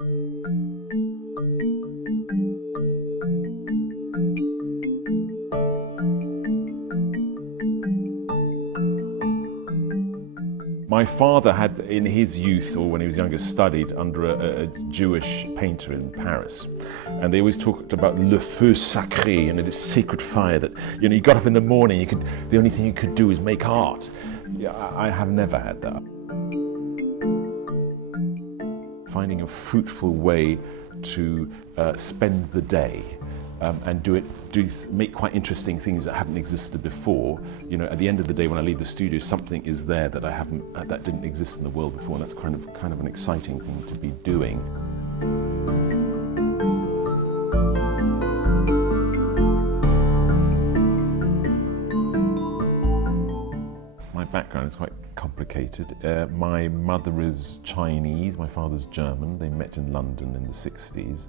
My father had, in his youth or when he was younger, studied under a Jewish painter in Paris. And they always talked about le feu sacré, this sacred fire that, you got up in the morning, the only thing you could do is make art. Yeah, I have never had that. Finding a fruitful way to spend the day and make quite interesting things that haven't existed before. At the end of the day, when I leave the studio, something is there that that didn't exist in the world before, and that's kind of an exciting thing to be doing. My background is quite complicated. My mother is Chinese, my father's German. They met in London in the 60s.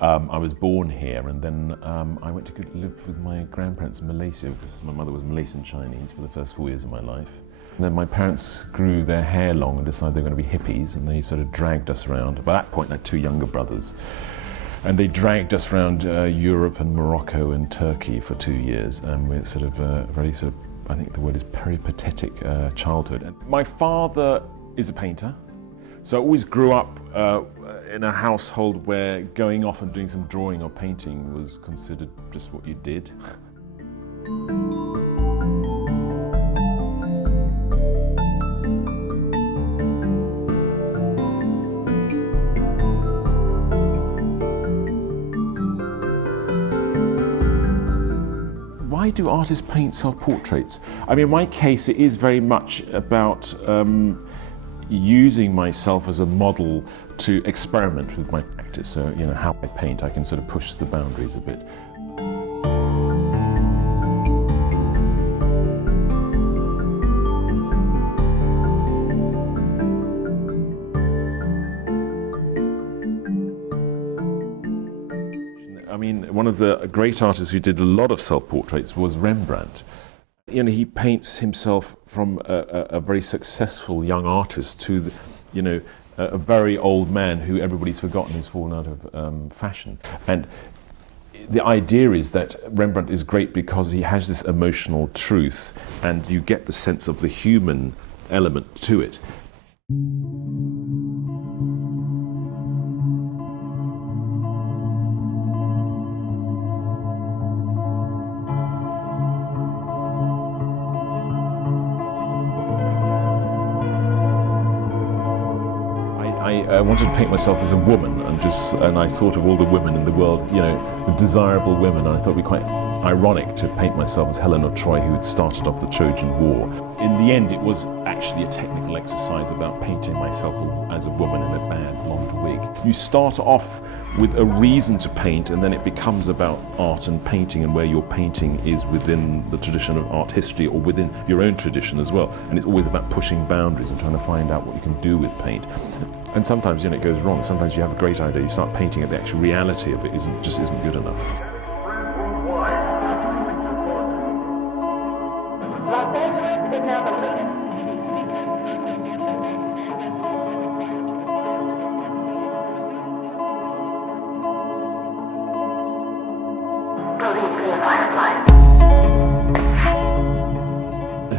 I was born here, and then I went to live with my grandparents in Malaysia because my mother was Malaysian Chinese for the first 4 years of my life. And then my parents grew their hair long and decided they were going to be hippies, and they sort of dragged us around. By that point, I had 2 younger brothers. And they dragged us around Europe and Morocco and Turkey for 2 years, and we're sort of very I think the word is peripatetic childhood. And my father is a painter, so I always grew up in a household where going off and doing some drawing or painting was considered just what you did. Why do artists paint self-portraits? I mean, in my case, it is very much about using myself as a model to experiment with my practice. So, how I paint, I can sort of push the boundaries a bit. I mean, one of the great artists who did a lot of self-portraits was Rembrandt. He paints himself from a very successful young artist to, a very old man who everybody's forgotten, who's fallen out of fashion. And the idea is that Rembrandt is great because he has this emotional truth, and you get the sense of the human element to it. I wanted to paint myself as a woman, and I thought of all the women in the world, the desirable women, and I thought it would be quite ironic to paint myself as Helen of Troy, who had started off the Trojan War. In the end, it was actually a technical exercise about painting myself as a woman in a bad blonde wig. You start off with a reason to paint, and then it becomes about art and painting, and where your painting is within the tradition of art history or within your own tradition as well. And it's always about pushing boundaries and trying to find out what you can do with paint. And sometimes, it goes wrong. Sometimes you have a great idea, you start painting it, the actual reality of it just isn't good enough. Los Angeles is now the latest city to be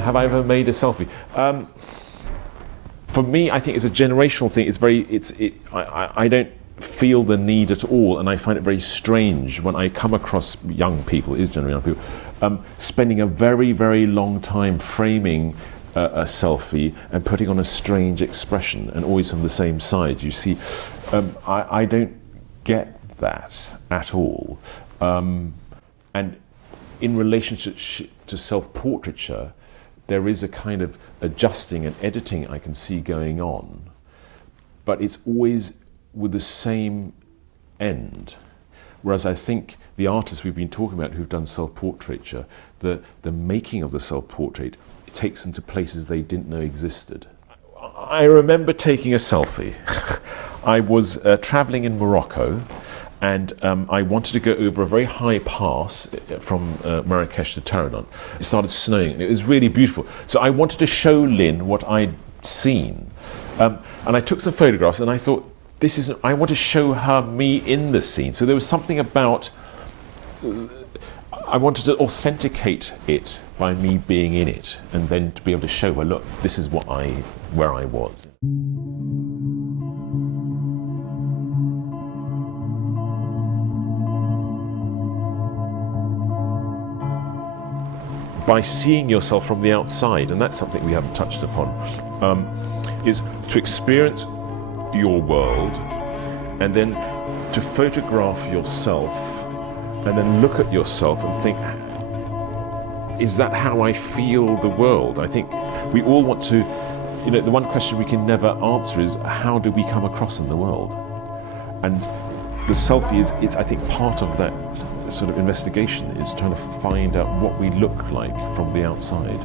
Have I ever made a selfie? For me, I think it's a generational thing. I don't feel the need at all, and I find it very strange when I come across young people, it is generally young people, spending a very, very long time framing a selfie and putting on a strange expression, and always from the same side. You see, I don't get that at all. And in relationship to self-portraiture, there is a kind of adjusting and editing I can see going on, but it's always with the same end. Whereas I think the artists we've been talking about who've done self-portraiture, the making of the self-portrait takes them to places they didn't know existed. I remember taking a selfie. I was traveling in Morocco, and I wanted to go over a very high pass from Marrakesh to Taranot. It started snowing, and it was really beautiful. So I wanted to show Lynn what I'd seen. And I took some photographs, and I thought, this isn't, I want to show her me in the scene. So there was something about, I wanted to authenticate it by me being in it, and then to be able to show her, look, this is where I was. By seeing yourself from the outside, and that's something we haven't touched upon, is to experience your world and then to photograph yourself and then look at yourself and think, is that how I feel the world? I think we all want to, the one question we can never answer is, how do we come across in the world? And the selfie is I think, part of that sort of investigation, is trying to find out what we look like from the outside.